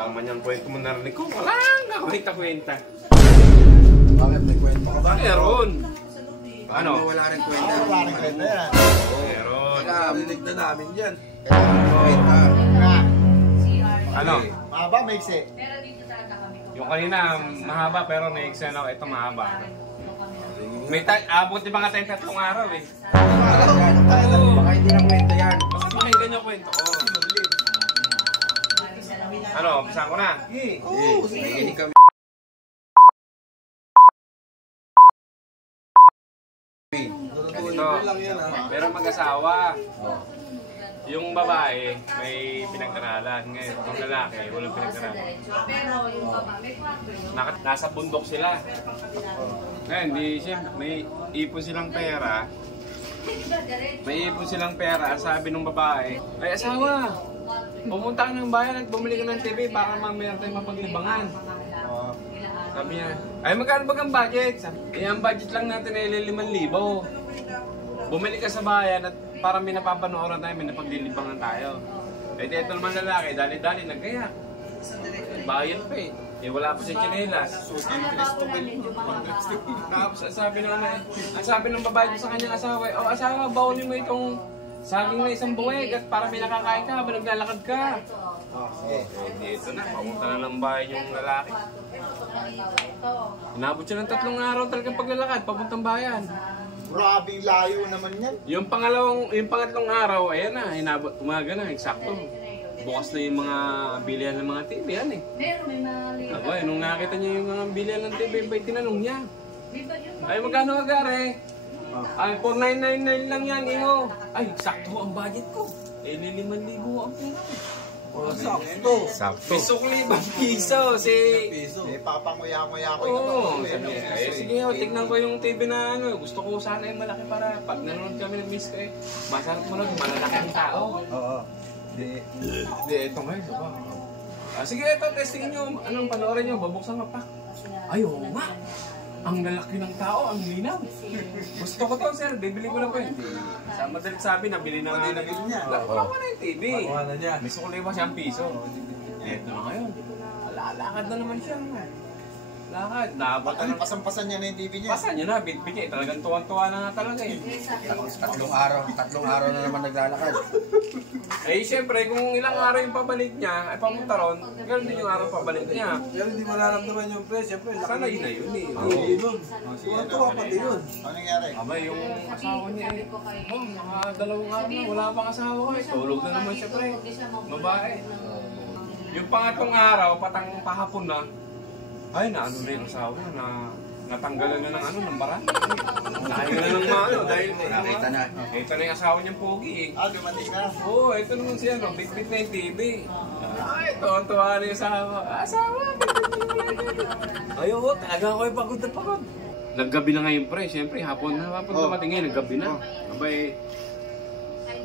Baka man yung kwento mo narinig ko, walang kakwenta-kwenta. Bakit may kwento ka ba? Meron. Ano? Wala rin kwenta. Wala rin kwenta yan. Meron. Narinig na namin yan. Ano? Mahaba, maiksi. Yung kanina, mahaba pero next ano, ito mahaba. May abot di ba nga tayong 3 araw eh. Baka hindi na kwenta yan. Basta pakinggan yung kwento ko. Ano, umpisa ko na. Oo, sige. Kami. Ito, pero mag-asawa. Yung babae, may pinag-aralan. Ngayon, yung lalaki, walang pinag-aralan. Nasa bundok sila. Ngayon, siyempre, may ipon silang pera. May ipon silang pera. Sabi ng babae, ay asawa, pumunta ka ng bayan at bumili ka ng TV para mamaya tayo mapaglibangan. Sabi niya, ay magkano ba ang budget? Ang budget lang natin ay 5,000. Bumili ka sa bayan at parang may napapanooran tayo, may napaglilibangan tayo. Eh di ito naman lalaki, dali-dali nagkaya. Bayan pa eh. Wala pa sa chinelas. Tapos ang sabi ng babae sa kanyang asawa, oh asawa, bawalin mo itong saging na isang buweg at para may nakakain ka habang naglalakad ka. Ito na, papunta na ng bahay yung lalaki. Inabot siya ng 3 araw talagang paglalakad, papuntang bayan. Grabe layo naman yan. Yung pangatlong araw, ayan na, inabot, umaga na, eksakto. Bukas na yung mga bilihan ng mga TV, yan eh. Abay, nung nakita niya yung mga bilihan ng TV, bay tinanong niya. Ay, magkano agare? Ay, 4,999 lang yan, iyo. Ay, sakto ang budget ko. Eh, 5,000 ang pera. Sakto. May sukli ba piso? Papanguya-nguya ko Oo. Sige, tignan ko yung TV na ano. Gusto ko sana ay malaki para pag nanonood kami ng Miss Kay. Masarap mo lang, malalaki ang tao. Oo. Di, ito ngayon. Sige, ito, testingin nyo. Anong panoorin nyo? Babuksan ka pa. Ay, oo nga. Ang lalaki ng tao, ang linaw. Gusto ko to, sir. Bibili ko na po yun. Sa madalit sabi, nabili na nga. Nakuha na yung TV. May sukli ba siyang piso? Ito na ngayon. Lalakad na naman siya. Lakad. Naabot na. Pasan-pasan niya na yung TV niya. Pasan niya na. Bit-bit. Talagang tuwang-tuwa na nga talaga eh. 3 araw na naman naglalakad. Eh, siyempre, kung ilang araw yung pabalik niya, ay pamunta ron, ganoon din yung araw pabalik niya. Pero hindi mo nararamdaman yung pre, siyempre. Sana yun na yun eh. Hindi nun. Tuwa pati nun. Ano nangyari? Aba, yung asawa niya eh. Oh, mga 2 araw na, wala pang asawa ko eh. Tulog na naman siya pre. Babae. Yung pangatlong araw, patang pahapon na, ay, naano na yung asawa na natanggalan na ng ano, ng baran. Nakahinga na ng ano, dahil Nakita na. ito na yung asawa niyang pogi eh. Dumating na. Oo, ito naman siya, no? Bit-bit na yung TV. Ay, tuwa na yung asawa. Asawa! Ayaw, talaga ako yung pagod na pagod. Naggabi na ngayon pre, siyempre, hapon dumating ngayon, naggabi na. Abay,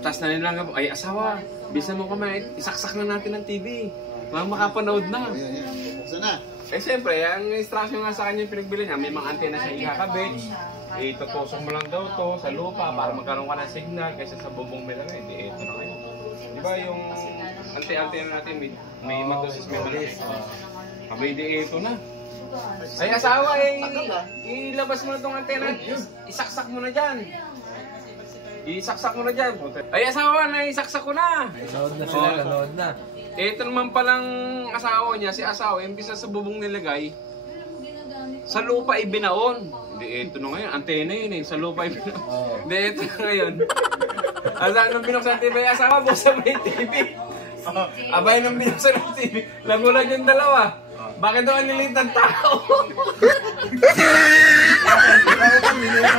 tas na nilang, ay asawa, bisa mo kumain, isaksak na natin ang TV. Mga makapanood na. Buksan na. Eh siyempre, ang instruction nga sa kanya yung pinagbili niya, may mga antena siya ihakabit. Itutusok mo lang daw to sa lupa para magkaroon ka ng signal kaysa sa bubong nila. Hindi, ito na kayo. Di ba yung antena natin, may matusis, may malaki. Abay, di ito na. Ay asawa, ilabas mo na itong antena, isaksak mo na dyan. Isaksak mo na dyan. Ay asawa, naisaksak ko na. Nanood na sila, nanood na. Ito naman palang asawa niya, si asawa, imbis na sa bubong nilagay, sa lupa ibinaon. Hindi, ito na ngayon, antena yun eh, sa lupa ibinaon. Hindi, ito na ngayon. Nung binuksan TV, asawa, buksan mo yung TV. Abay, nung binuksan yung TV, nagulat yung dalawa. Bakit daw ang lilit ng tao?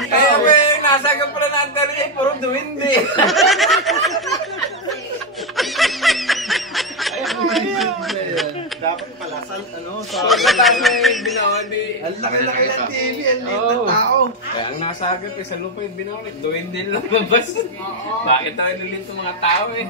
Kaya nasagap pala na antena niya, puro duwindi. Dapat pala sa pagkatapos na binaon, Ang laki-laki ng TV, ang liit ng tao. Kaya ang nasagap sa lupa yung binaon, duwin din lumabas. Bakit tayo nilito mga tao eh?